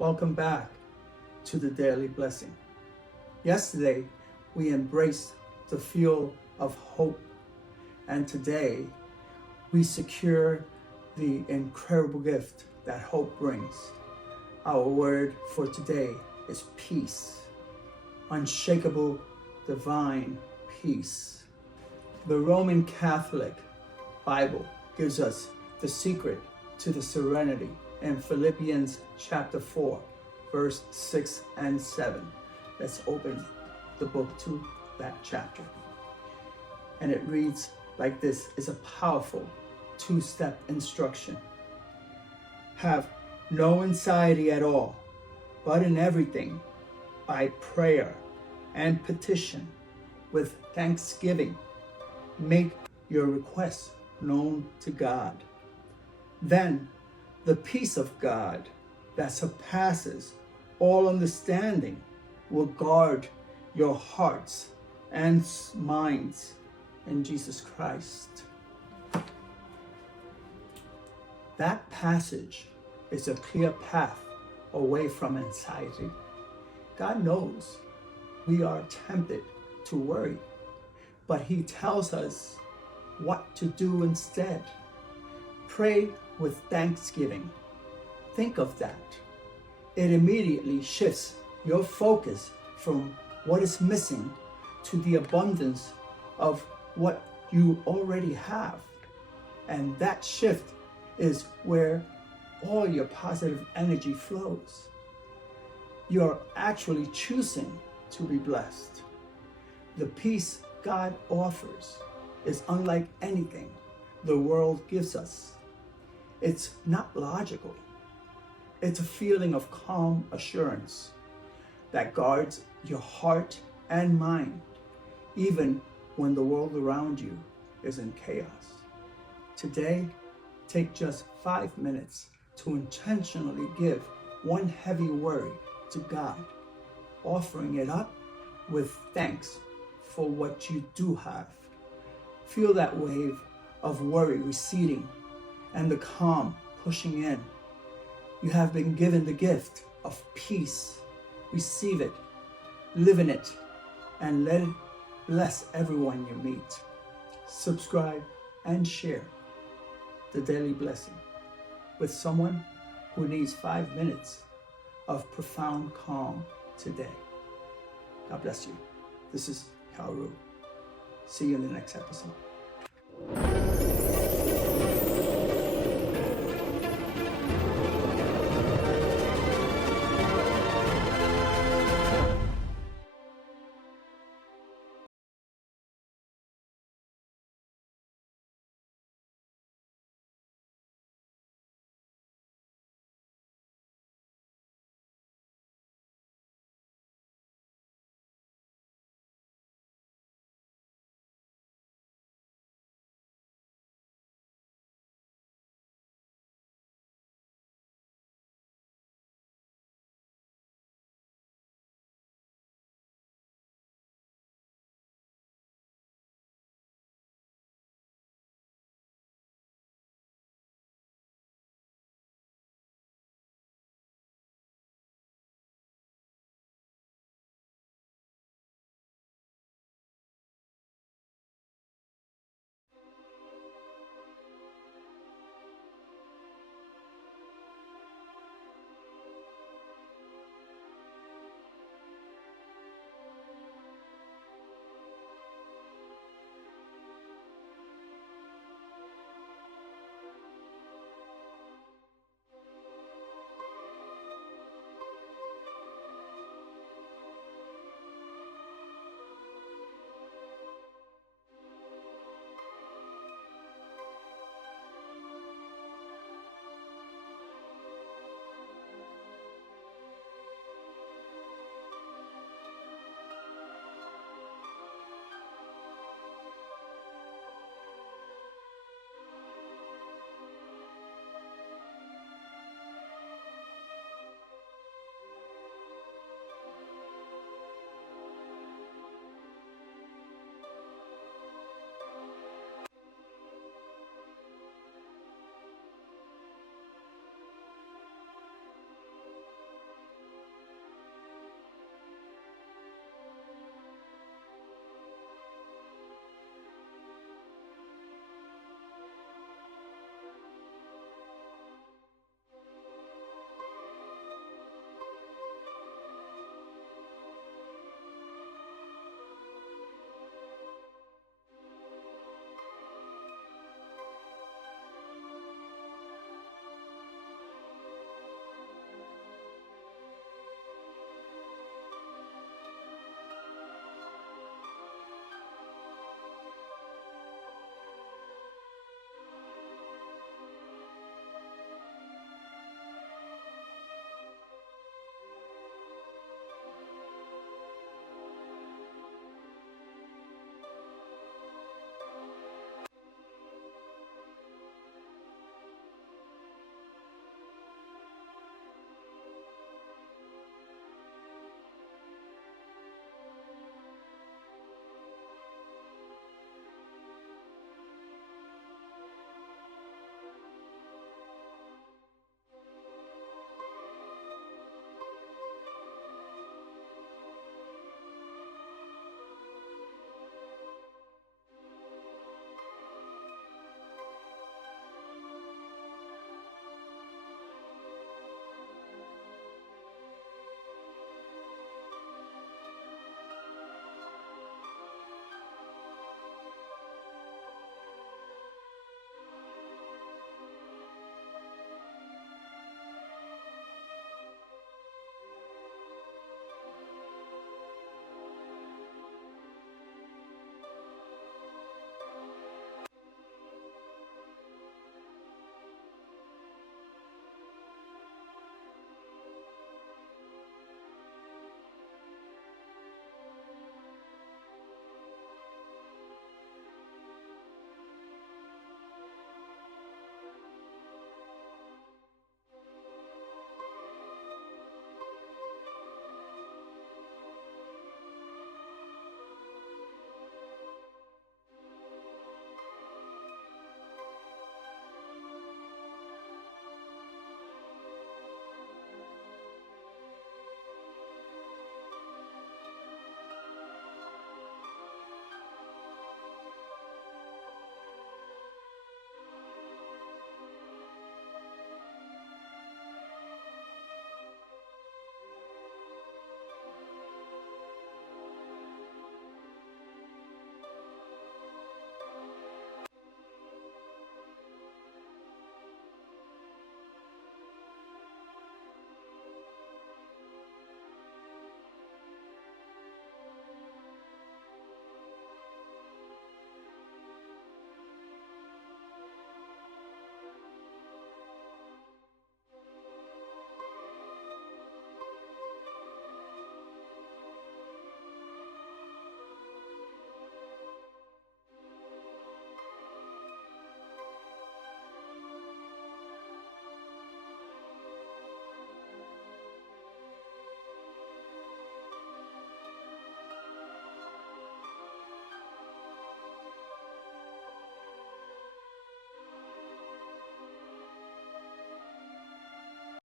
Welcome back to the Daily Blessing. Yesterday, we embraced the fuel of hope, and today, we secure the incredible gift that hope brings. Our word for today is peace. Unshakable divine peace. The Roman Catholic Bible gives us the secret to the serenity in Philippians chapter 4, verse 6 and 7. Let's open the book to that chapter. And it reads like this. It's a powerful two-step instruction. Have no anxiety at all, but in everything, by prayer and petition, with thanksgiving, make your requests known to God. Then the peace of God that surpasses all understanding will guard your hearts and minds in Jesus Christ. That passage is a clear path away from anxiety. God knows we are tempted to worry, but He tells us what to do instead. Pray with thanksgiving. Think of that. It immediately shifts your focus from what is missing to the abundance of what you already have. And that shift is where all your positive energy flows. You're actually choosing to be blessed. The peace God offers is unlike anything the world gives us. It's not logical. It's a feeling of calm assurance that guards your heart and mind, even when the world around you is in chaos. Today, take just 5 minutes to intentionally give one heavy worry to God, offering it up with thanks for what you do have. Feel that wave of worry receding and the calm pushing in. You have been given the gift of peace. Receive it, live in it, and let it bless everyone you meet. Subscribe and share the Daily Blessing with someone who needs 5 minutes of profound calm today. God bless you. This is Kaoru. See you in the next episode.